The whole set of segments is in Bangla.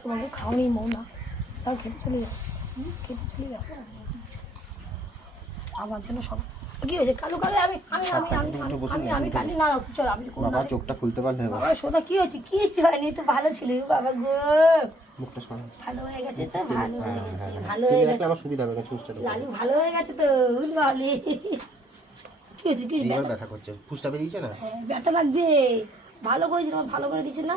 তোমাকে খাওয়ানি মৌ না, তাও খেতে চলে যাও, খেতে চলে যাও আমার জন্য সব। কি হয়েছে কালু কালু? আমি আমি আমি আমি আমি কালি না, চল আমি বাবা চোখটা খুলতে পারলে বাবা সোনা কি হয়েছে? কিচ্ছু হয়নি, তো ভালো ছিল বাবা গো, মুখটা সরাও। ভালো হয়ে গেছে তো, ভালো হয়ে গেছে, ভালো হয়ে গেছে, আমার সুবিধা হবে ফুসটা লালু ভালো হয়ে গেছে তো, বুঝলি বাবলি। কি হয়েছে? কি ব্যথা করছে? ফুসটা বেরিয়েছে না? ব্যথা লাগছে? ভালো করে দিচ্ছে, তোমার ভালো করে দিচ্ছে না?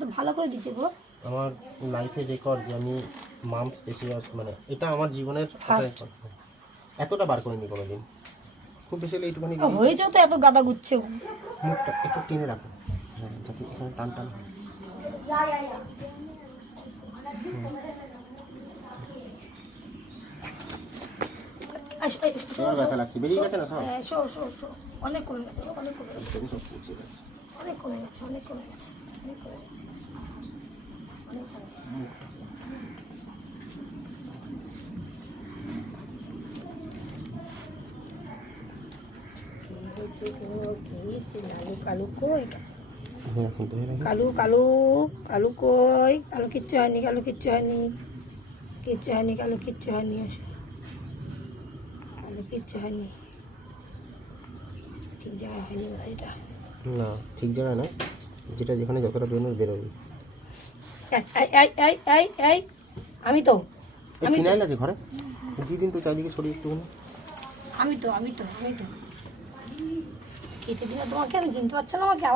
তো ভালো করে দিচ্ছে গো। আমার লাইফে রেকর্ড যে আমি মামস বেশি, মানে এটা আমার জীবনের এতটা বার করিনি কোনোদিন। খুব বেশি হলে এইটুখানি হয়ে যাও তো, এত গাদা গুচ্ছে। মুখটা একটু টেনে রাখো, যাতে এখানে টান টান হয়। ব্যথা লাগছে, বেরিয়ে গেছে না সব? অনেক কমে গেছে, অনেক কমে গেছে, সব পচে গেছে। অনেক কমে গেছে, অনেক কমে গেছে, অনেক কমে গেছে, অনেক কমে গেছে। কালু কই? কালু কালু কালু কই? কালু কিচ্ছু হয়নি, কালু কিচ্ছু হয়নি, কিচ্ছু হয়নি, কালু কিচ্ছু হয়নি, কালু কিচ্ছু হয়নি। ঠিক জায়গায় হয়নি এটা না, ঠিক জায়গায় না, যেটা যেখানে যতটা বেরোনোর বেরোবি। আমি তো ফিনাইল আছে ঘরে, দিদিন তো চারিদিকে ছড়িয়ে একটুখানি। আমি তো খেতে দিলে তোমাকে, আমি কিনতে পারছো না আমাকে।